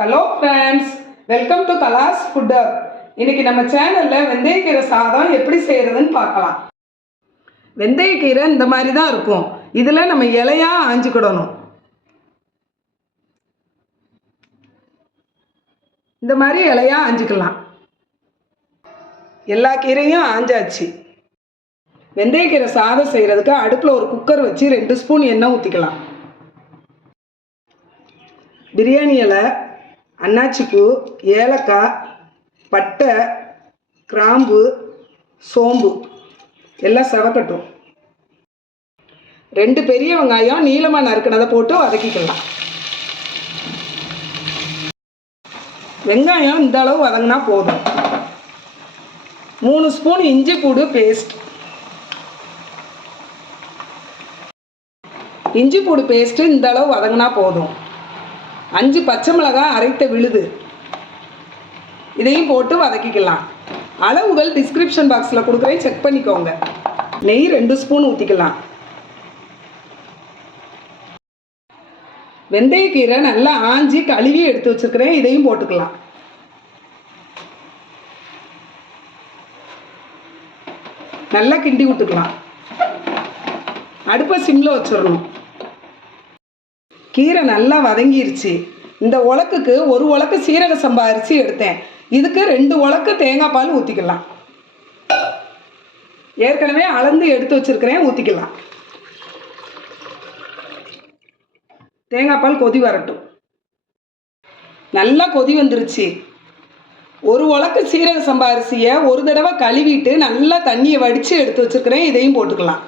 Hello friends welcome to கலாஸ் ஃபுட்டர் இன்னைக்கு நம்ம சேனலில் வெந்தயக்கீரை சாதம் எப்படி செய்கிறதுன்னு பார்க்கலாம். வெந்தயக்கீரை இந்த மாதிரி தான் இருக்கும். இதில் நம்ம இலையாக ஆஞ்சிக்கிடணும். இந்த மாதிரி இலையாக ஆஞ்சிக்கலாம். எல்லா கீரையும் ஆஞ்சாச்சு. வெந்தயக்கீரை சாதம் செய்கிறதுக்கு அடுப்பில் ஒரு குக்கர் வச்சு ரெண்டு ஸ்பூன் எண்ணெய் ஊற்றிக்கலாம் பிரியாணி இலை அன்னாச்சிப்பூ ஏலக்காய் பட்டை கிராம்பு சோம்பு எல்லாம் செவக்கட்டும். ரெண்டு பெரிய வெங்காயம் நீளமாக நறுக்கினதை போட்டு வதக்கிக்கலாம். வெங்காயம் இந்த அளவு வதங்கினா போதும். மூணு ஸ்பூன் இஞ்சி பூடு பேஸ்ட் இஞ்சி பூடு பேஸ்ட்டு இந்த அளவு வதங்கினா போதும். அஞ்சு பச்சை மிளகாய் அரைத்த விழுது. இதையும் போட்டு வதக்கிக்கலாம். அளவுகள் டிஸ்கிரிப்ஷன் பாக்ஸில் கொடுக்குறேன். செக் பண்ணிக்கோங்க. நெய் ரெண்டு ஸ்பூன் ஊற்றிக்கலாம் வெந்தயக்கீரை நல்லா ஆஞ்சி கழுவி எடுத்து வச்சுருக்கிறேன். இதையும் போட்டுக்கலாம். நல்லா கிண்டி விட்டுக்கலாம் அடுப்பை சிம்மில் வச்சிடணும். கீரை நல்லா வதங்கிருச்சு. இந்த உலக்குக்கு ஒரு உலக்கு சீரக சம்பா அரிசி எடுத்தேன். இதுக்கு ரெண்டு உலக்கு தேங்காய் பால் ஊற்றிக்கலாம் ஏற்கனவே அளந்து எடுத்து வச்சிருக்கிறேன் ஊற்றிக்கலாம் தேங்காய் பால் கொதி வரட்டும். நல்லா கொதி வந்துருச்சு. ஒரு உலக்கு சீரக சம்பா அரிசியை ஒரு தடவை கழுவிட்டு நல்லா தண்ணியை வடித்து எடுத்து வச்சிருக்கிறேன் இதையும் போட்டுக்கலாம்.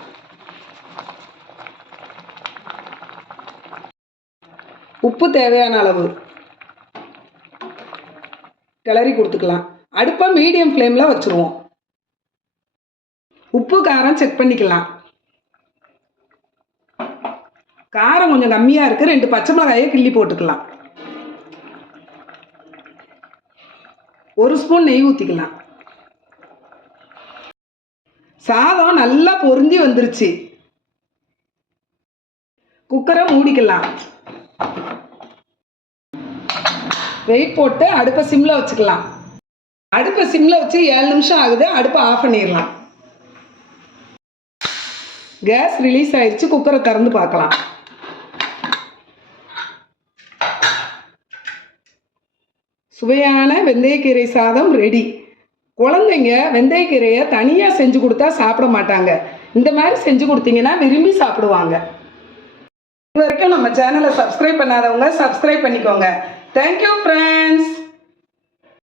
உப்பு தேவையான அளவு. கிளறி கொடுத்துக்கலாம். அடுப்பை மீடியம் ஃப்ளேமில் வச்சுருவோம். உப்பு காரம் செக் பண்ணிக்கலாம். காரம் கொஞ்சம் கம்மியாக இருக்குது ரெண்டு பச்சை மிளகாயை கிள்ளி போட்டுக்கலாம். ஒரு ஸ்பூன் நெய் ஊற்றிக்கலாம் சாதம் நல்லா பொருந்தி வந்துருச்சு. குக்கரை மூடிக்கலாம். வெயிட் போட்டு அடுப்பை சிம்மில் வச்சுக்கலாம். அடுப்பை சிம்மில் வச்சு ஏழு நிமிஷம் ஆகுது அடுப்பை ஆஃப் பண்ணிடலாம். கேஸ் ரிலீஸ் ஆயிடுச்சு குக்கரை திறந்து பார்க்கலாம். சுவையான வெந்தயக்கீரை சாதம் ரெடி குழந்தைங்க வெந்தயக்கீரையை தனியாக செஞ்சு கொடுத்தா சாப்பிட மாட்டாங்க. இந்த மாதிரி செஞ்சு கொடுத்தீங்கன்னா விரும்பி சாப்பிடுவாங்க. இது வரைக்கும் நம்ம சேனலை சப்ஸ்கிரைப் பண்ணாதவங்க சப்ஸ்கிரைப் பண்ணிக்கோங்க. Thank you friends